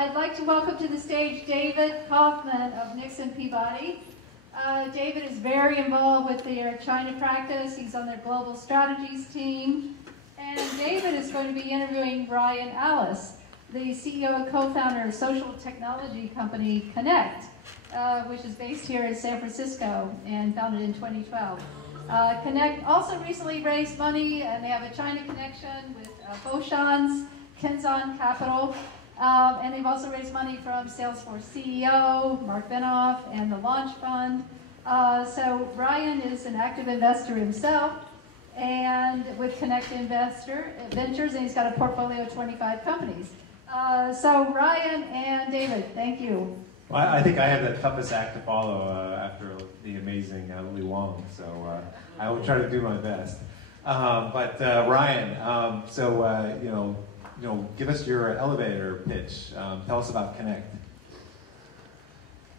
I'd like to welcome to the stage David Kaufman of Nixon Peabody. David is very involved with their China practice. He's on their global strategies team. And David is going to be interviewing Brian Allis, the CEO and co-founder of social technology company Connect, which is based here in San Francisco and founded in 2012. Connect also recently raised money, and they have a China connection with Foshan's Kenzan Capital. And they've also raised money from Salesforce CEO, Mark Benoff, and the Launch Fund. So Brian is an active investor himself, and with Connect Ventures, and he's got a portfolio of 25 companies. So Brian and David, thank you. Well, I think I have the toughest act to follow after the amazing Lily Wong, so I will try to do my best. But Ryan, give us your elevator pitch. Tell us about Connect.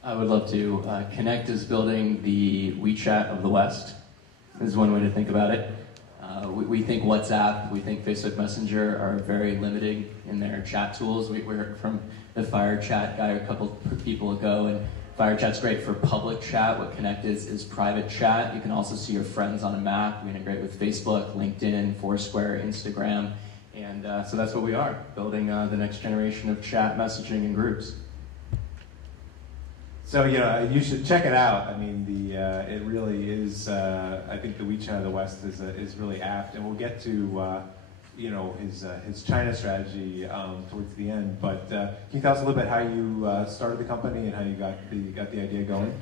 I would love to. Connect is building the WeChat of the West. This is one way to think about it. We think WhatsApp, we think Facebook Messenger are very limiting in their chat tools. We heard from the Fire Chat guy a couple people ago, and Fire Chat's great for public chat. What Connect is private chat. You can also see your friends on a map. We integrate with Facebook, LinkedIn, Foursquare, Instagram, and so that's what we are, building the next generation of chat messaging and groups. So you should check it out. I mean, it really is. I think the WeChat of the West is really apt, and we'll get to his China strategy towards the end. But can you tell us a little bit how you started the company and how you got the idea going?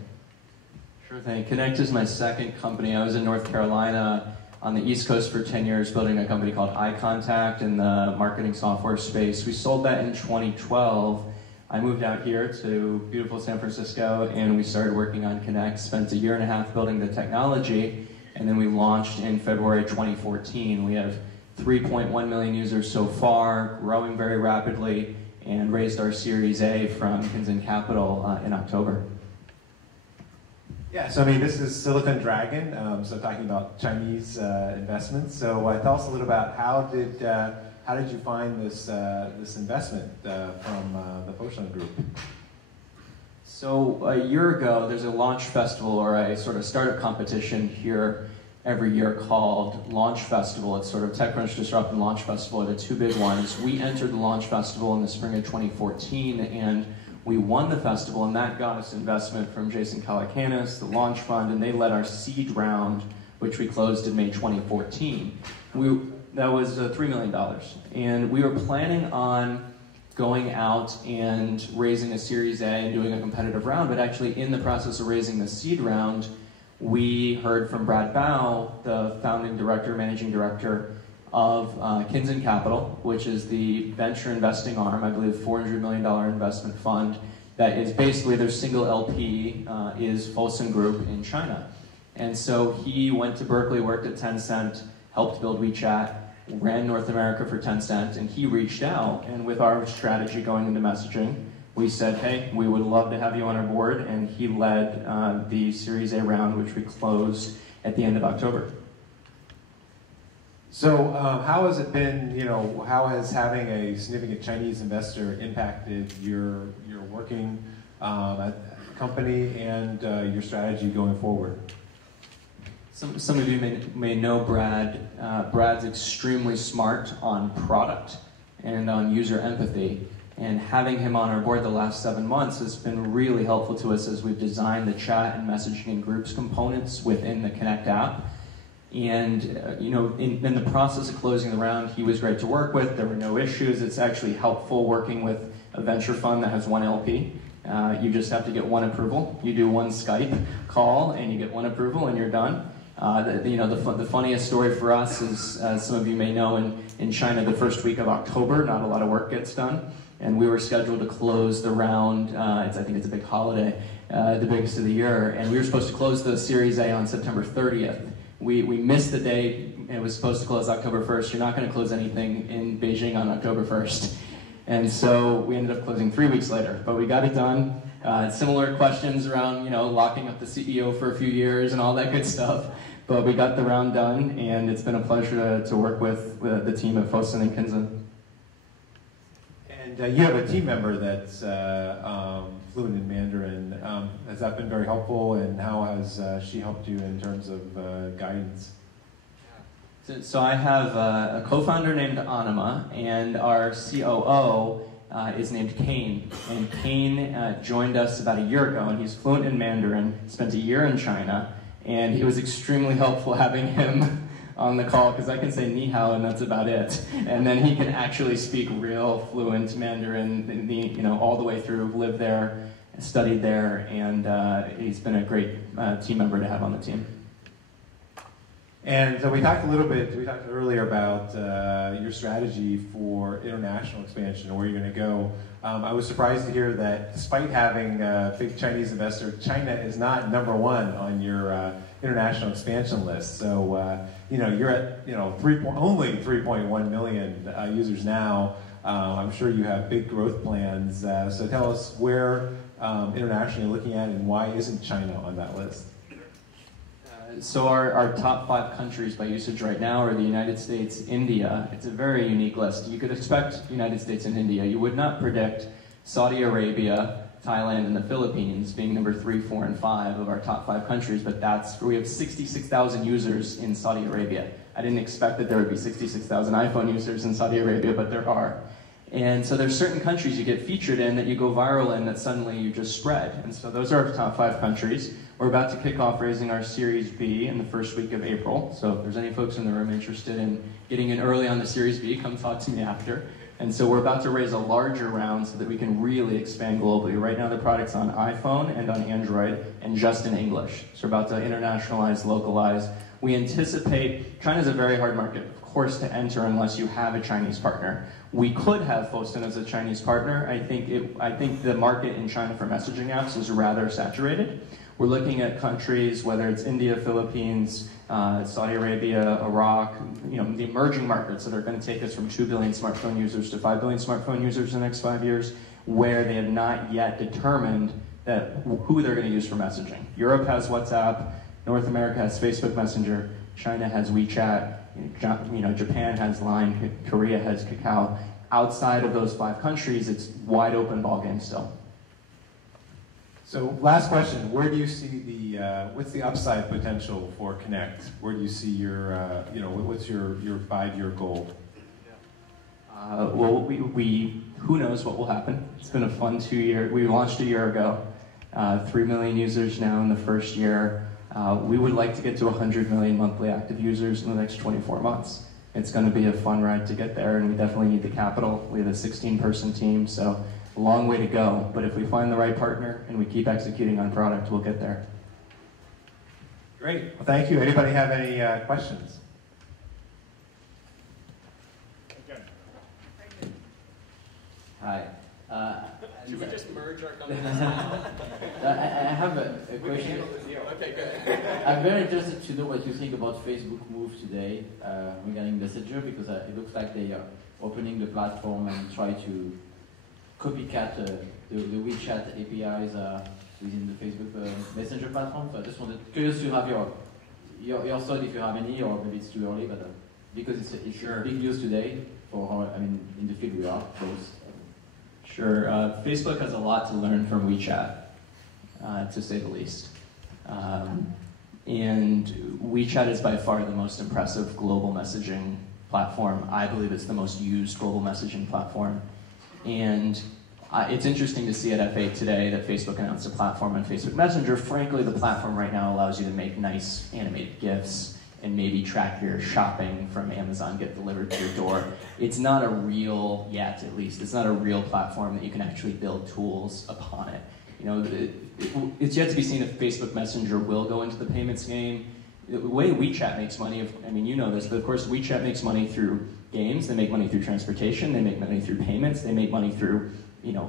Sure thing. Connect is my second company. I was in North Carolina on the East Coast for 10 years, building a company called iContact in the marketing software space. We sold that in 2012. I moved out here to beautiful San Francisco, and we started working on Connect, spent a year and a half building the technology, and then we launched in February 2014. We have 3.1 million users so far, growing very rapidly, and raised our Series A from Kenzan Capital in October. Yeah, so I mean, this is Silicon Dragon, so talking about Chinese investments. So tell us a little about how did you find this investment from the Foshan Group? So a year ago, there's a launch festival or a sort of startup competition here every year called Launch Festival. It's sort of TechCrunch Disrupt and Launch Festival are the two big ones. We entered the Launch Festival in the spring of 2014, and we won the festival, and that got us investment from Jason Calacanis, the Launch Fund, and they led our seed round, which we closed in May 2014. That was $3 million. And we were planning on going out and raising a Series A and doing a competitive round, but actually in the process of raising the seed round, we heard from Brad Bao, the founding director, managing director of Kenzan Capital, which is the venture investing arm, I believe $400 million investment fund, that is basically their single LP is Fosun Group in China. And so he went to Berkeley, worked at Tencent, helped build WeChat, ran North America for Tencent, and he reached out, and with our strategy going into messaging, we said, hey, we would love to have you on our board, and he led the Series A round, which we closed at the end of October. So how has it been, how has having a significant Chinese investor impacted your working at the company and your strategy going forward? Some of you may know Brad. Brad's extremely smart on product and on user empathy. And having him on our board the last 7 months has been really helpful to us as we've designed the chat and messaging and groups components within the Connect app. And in the process of closing the round, he was great to work with. There were no issues. It's actually helpful working with a venture fund that has one LP. You just have to get one approval. You do one Skype call and you get one approval and you're done. The funniest story for us is, as some of you may know, in China, the first week of October, not a lot of work gets done. And we were scheduled to close the round, I think it's a big holiday, the biggest of the year, and we were supposed to close the Series A on September 30th. We missed the date, it was supposed to close October 1st. You're not going to close anything in Beijing on October 1st. And so we ended up closing 3 weeks later, but we got it done. Similar questions around, locking up the CEO for a few years and all that good stuff. But we got the round done, and it's been a pleasure to work with the team at Fosun and Kenzan. And you have a team member that's fluent in Mandarin. Has that been very helpful, and how has she helped you in terms of guidance? So I have a co-founder named Anima, and our COO is named Kane. And Kane joined us about a year ago, and he's fluent in Mandarin, spent a year in China, and it was extremely helpful having him on the call, because I can say ni hao and that's about it. And then he can actually speak real fluent Mandarin, all the way through, lived there, studied there, and he's been a great team member to have on the team. And so we talked earlier about your strategy for international expansion, where you're going to go. I was surprised to hear that despite having a big Chinese investor, China is not number one on your international expansion list. So, you're at, only 3.1 million users now. I'm sure you have big growth plans. So tell us where internationally you're looking at, and why isn't China on that list? So our top 5 countries by usage right now are the United States, India. It's a very unique list. You could expect United States and India. You would not predict Saudi Arabia, Thailand, and the Philippines being number 3, 4, and 5 of our top 5 countries, but we have 66,000 users in Saudi Arabia. I didn't expect that there would be 66,000 iPhone users in Saudi Arabia, but there are. And so there's certain countries you get featured in that you go viral in that suddenly you just spread. And so those are our top 5 countries. We're about to kick off raising our Series B in the first week of April. So if there's any folks in the room interested in getting in early on the Series B, come talk to me after. And so we're about to raise a larger round so that we can really expand globally. Right now the product's on iPhone and on Android and just in English. So we're about to internationalize, localize. We anticipate, China's a very hard market, of course, to enter unless you have a Chinese partner. We could have Fosun as a Chinese partner. I think the market in China for messaging apps is rather saturated. We're looking at countries, whether it's India, Philippines, Saudi Arabia, Iraq, the emerging markets that are going to take us from 2 billion smartphone users to 5 billion smartphone users in the next 5 years, where they have not yet determined who they're going to use for messaging. Europe has WhatsApp, North America has Facebook Messenger, China has WeChat, Japan has Line, Korea has Kakao. Outside of those 5 countries, it's wide open ballgame still. So last question, where do you see what's the upside potential for Connect? Where do you see your, what's your 5-year goal? Well, who knows what will happen. It's been a fun 2 year. We launched a year ago, 3 million users now in the first year. We would like to get to 100 million monthly active users in the next 24 months. It's going to be a fun ride to get there, and we definitely need the capital. We have a 16-person team, so a long way to go. But if we find the right partner and we keep executing on product, we'll get there. Great. Well, thank you. Anybody have any questions? Hi. Should we just merge our companies? I have a question. Okay, good. I'm very interested to know what you think about Facebook move today regarding Messenger, because it looks like they are opening the platform and try to copycat the WeChat APIs within the Facebook Messenger platform. So I just curious to have your thought, if you have any, or maybe it's too early, but because it's Sure. big news today for in the field we are both. Sure. Facebook has a lot to learn from WeChat, to say the least. And WeChat is by far the most impressive global messaging platform. I believe it's the most used global messaging platform. And it's interesting to see at F8 today that Facebook announced a platform on Facebook Messenger. Frankly, the platform right now allows you to make nice animated GIFs and maybe track your shopping from Amazon, get delivered to your door. It's not a real, yet at least, it's not a real platform that you can actually build tools upon it. It's yet to be seen if Facebook Messenger will go into the payments game. The way WeChat makes money, you know this, but of course WeChat makes money through games, they make money through transportation, they make money through payments, they make money through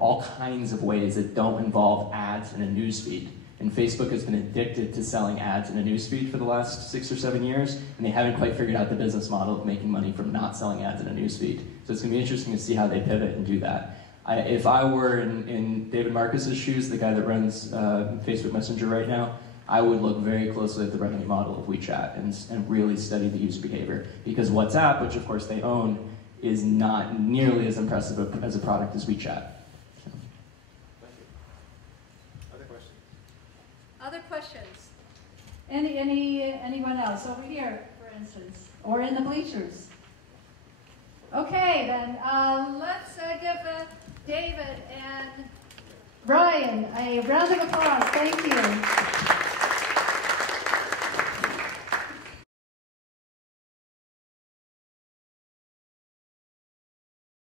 all kinds of ways that don't involve ads in a newsfeed. And Facebook has been addicted to selling ads in a newsfeed for the last 6 or 7 years, and they haven't quite figured out the business model of making money from not selling ads in a newsfeed. So it's going to be interesting to see how they pivot and do that. If I were in David Marcus's shoes, the guy that runs Facebook Messenger right now, I would look very closely at the revenue model of WeChat and really study the user behavior. Because WhatsApp, which of course they own, is not nearly as impressive as a product as WeChat. Other questions? Other questions? Anyone else? Over here, for instance, or in the bleachers? Okay, then let's give David and Brian a round of applause. Thank you.